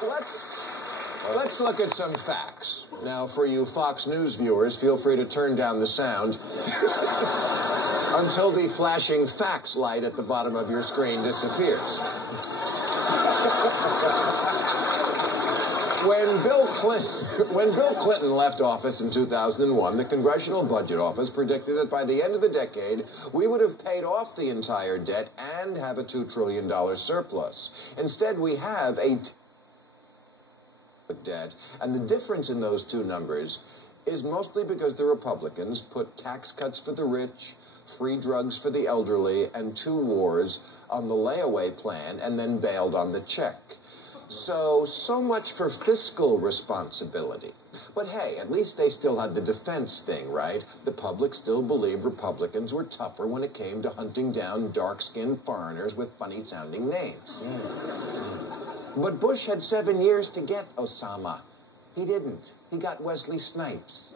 Let's look at some facts. Now, for you Fox News viewers, feel free to turn down the sound until the flashing facts light at the bottom of your screen disappears. When Bill Clinton left office in 2001, the Congressional Budget Office predicted that by the end of the decade, we would have paid off the entire debt and have a $2 trillion surplus. Instead, we have a debt, and the difference in those two numbers is mostly because the Republicans put tax cuts for the rich, free drugs for the elderly, and 2 wars on the layaway plan, and then bailed on the check. So much for fiscal responsibility. But hey, at least they still had the defense thing, right? The public still believed Republicans were tougher when it came to hunting down dark-skinned foreigners with funny-sounding names. But Bush had 7 years to get Osama. He didn't. He got Wesley Snipes.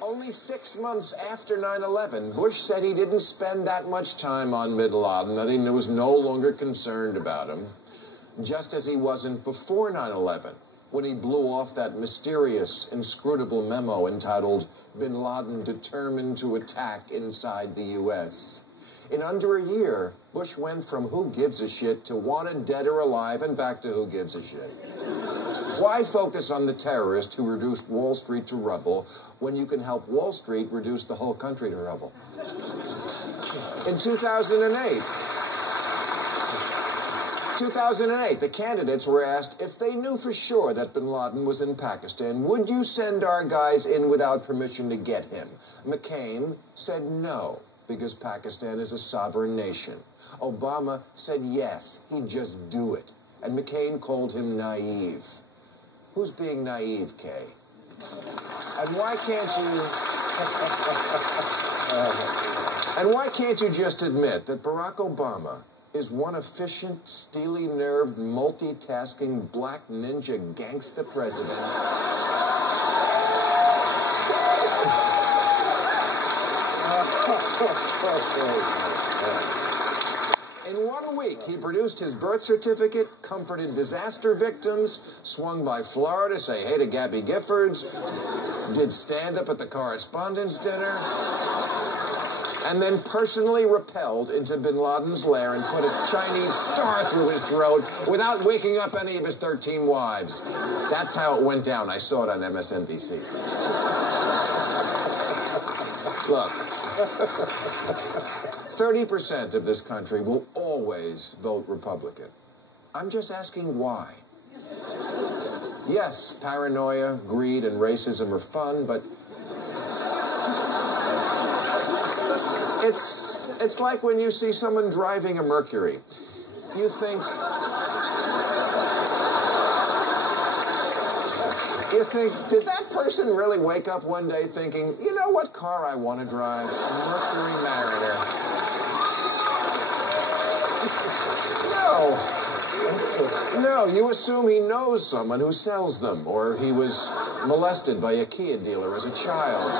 Only 6 months after 9/11, Bush said he didn't spend that much time on bin Laden, that he was no longer concerned about him, just as he wasn't before 9/11, when he blew off that mysterious, inscrutable memo entitled Bin Laden Determined to Attack Inside the U.S. In under a year, Bush went from who gives a shit to wanted dead or alive and back to who gives a shit. Why focus on the terrorist who reduced Wall Street to rubble when you can help Wall Street reduce the whole country to rubble? In 2008, the candidates were asked if they knew for sure that bin Laden was in Pakistan, would you send our guys in without permission to get him? McCain said no, because Pakistan is a sovereign nation. Obama said yes, he'd just do it. And McCain called him naive. Who's being naive, Kay? And why can't you just admit that Barack Obama is one efficient, steely-nerved, multitasking, black ninja gangsta president In 1 week, he produced his birth certificate, comforted disaster victims, swung by Florida to say hey to Gabby Giffords, did stand-up at the Correspondents' Dinner, and then personally rappelled into bin Laden's lair and put a Chinese star through his throat without waking up any of his 13 wives. That's how it went down. I saw it on MSNBC. Look, 30% of this country will always vote Republican. I'm just asking why. Yes, paranoia, greed, and racism are fun, but it's like when you see someone driving a Mercury. You think, did that person really wake up one day thinking, you know what car I want to drive? A Mercury Mariner. No, you assume he knows someone who sells them, or he was molested by a Kia dealer as a child.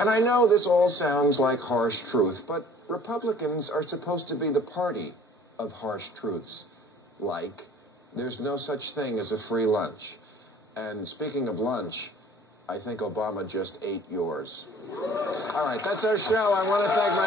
And I know this all sounds like harsh truth, but Republicans are supposed to be the party of harsh truths. Like, there's no such thing as a free lunch. And speaking of lunch, I think Obama just ate yours. All right, that's our show. I want to thank my